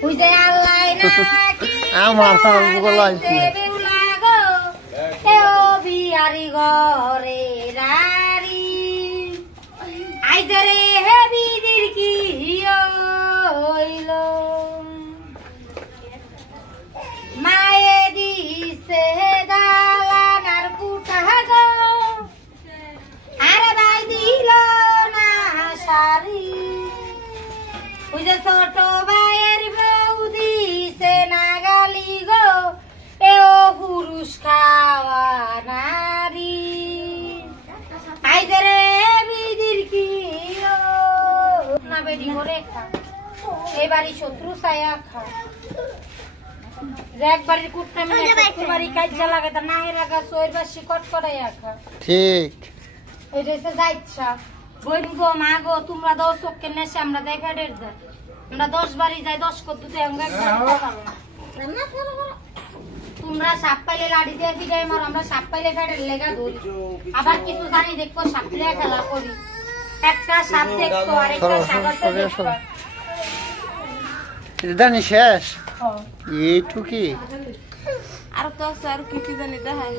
বুঝে আল্লাহ নাকি আমার গলায় বেউলা গো এও বিয়ারি ঘরে রারি আইজে রে হে বিদির কি হইল মায়ে দিছে দালানার কুটা গো আরে ভাই দিল না শাড়ি ওই যে ছোট ভাইয়ের বউ দিছে না গালি গো এও পুরুষ খাওয়া নারী আইজে রে বিদির কি না বেডি করে খা এবারই শত্রু ছায়া খা একবারের কুটনা মিলে একবারই কাজে লাগে তা না এর আগা সইর বাসি কট করাইয়া খা ঠিক এটা এসে যাইছা বইন গো মা গো তোমরা 10 চোখকে নেশে আমরা দেখা ডের যাই আমরা 10 বারই যাই 10 কত দুতে আমরা তোমরা সাপ পাইলে লাড়ি দিয়ে দিই মার আমরা সাপ পাইলে ফেডের লেগা ধরি আবার কিছু জানি দেখো সাপ লিয়া খেলা করি একটা সাপ দেখছো আরেকটা সাগরতে দেখছো জানি শেষ হ্যাঁ এইটুকি আর তো আর কি জানি দেখাই